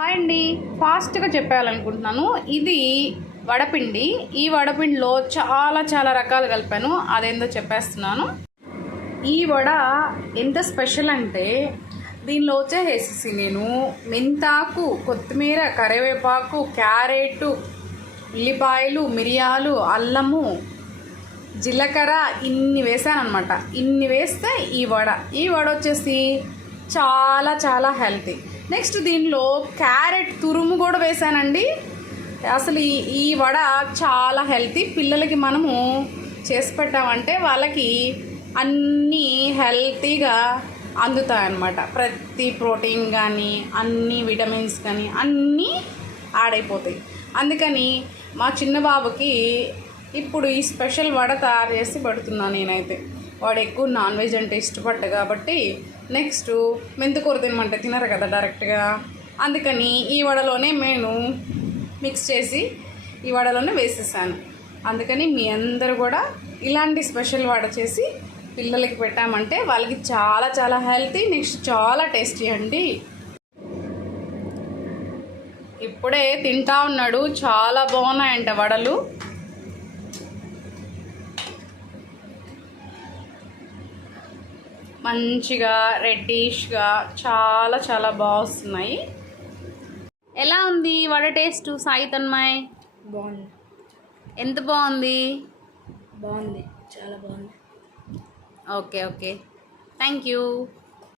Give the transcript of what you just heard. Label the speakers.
Speaker 1: Hi అండి. ఫాస్ట్గా చెప్పాలనుకుంటున్నాను ఇది వడపిండి. ఈ వడపిండిలో చాలా చాలా రకాలు కలిపాను. అదేందో చెప్పేస్తున్నాను. ఈ వడ ఎంత స్పెషల్ అంటే దీనిలో వచ్చేసేసి నేను మెంతాకు కొత్తిమీర కరివేపాకు క్యారెట్ ఉల్లిపాయలు మిరియాలు అల్లము జీలకర్ర ఇన్ని వేసాను అనమాట ఇన్ని వేస్తే ఈ వడ. ఈ వడ వచ్చేసి చాలా చాలా హెల్తీ. నెక్స్ట్ దీనిలో క్యారెట్ తురుము కూడా వేసానండి అసలు ఈ ఈ వడ చాలా హెల్తీ. పిల్లలకి మనము చేసి పెట్టామంటే వాళ్ళకి అన్నీ హెల్తీగా అందుతాయన్నమాట. ప్రతి ప్రోటీన్ కానీ అన్ని విటమిన్స్ కానీ అన్నీ యాడ్ అయిపోతాయి. అందుకని మా చిన్న బాబుకి ఇప్పుడు ఈ స్పెషల్ వడ తయారు చేసి పెడుతున్నాను నేనైతే. వాడు ఎక్కువ నాన్ వెజ్ అంటే ఇష్టపడ్డ కాబట్టి నెక్స్ట్ మెంతికూర తినమంటే తినరు కదా డైరెక్ట్గా. అందుకని ఈ వడలోనే నేను మిక్స్ చేసి ఈ వడలోనే వేసేసాను. అందుకని మీ అందరూ కూడా ఇలాంటి స్పెషల్ వడ చేసి పిల్లలకి పెట్టామంటే వాళ్ళకి చాలా చాలా హెల్తీ నెక్స్ట్ చాలా టేస్టీ అండి. ఇప్పుడే తింటా ఉన్నాడు. చాలా బాగున్నాయంట వడలు. మంచిగా రెడ్డిష్గా చాలా చాలా బాగా వస్తున్నాయి ఎలా ఉంది? వడ టేస్ట్ సాయి తన్మయ్?
Speaker 2: బాగుంది.
Speaker 1: ఎంత బాగుంది?
Speaker 2: బాగుంది. చాలా బాగుంది.
Speaker 1: Okay okay. Thank you